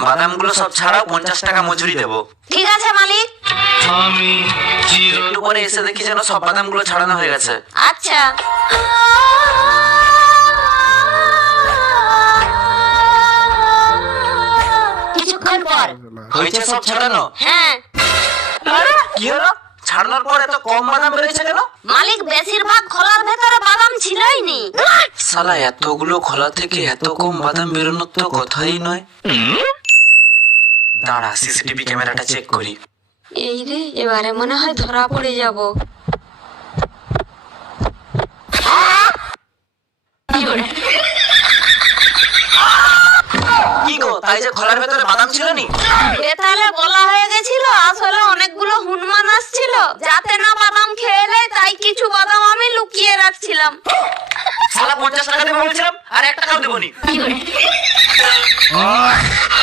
বাদামগুলো সব ছাড়াও 50 টাকা মজুরি দেবো। ঠিক আছে মালিক। একটু পরে এসে দেখি যেন সব বাদামগুলো ছাড়ানো হয়ে গেছে। আচ্ছা। কিছুক্ষণ পর। হয়েছে সব ছাড়ানো? হ্যাঁ। কি হলো? ছাড়ানোর পর এত কম বাদাম বেরিয়েছে কেন? মালিক বেশিরভাগ খোলার ভেতরে বাদাম ছিলই নি। শালা এতগুলো খোলা থেকে এত কম বাদাম বেরোনোর তো কথাই নয়। দাঁড়া সিসিটিভি ক্যামেরাটা চেক করি। এই রে, এবারে মনে হয় ধরা পড়ে যাব। কি গো, তাই যে খোলার ভেতরে বাদাম ছিল নি? বেতালে বলা হয়ে গেছিল, আসলে অনেকগুলো হুনমান আসছিল, যাতে না বাদাম খেয়ে নেয়, তাই কিছু বাদাম আমি লুকিয়ে রাখছিলাম। শালা 50 টাকা দেবো বলছিলাম আর 1 টাকাও দেবো নি।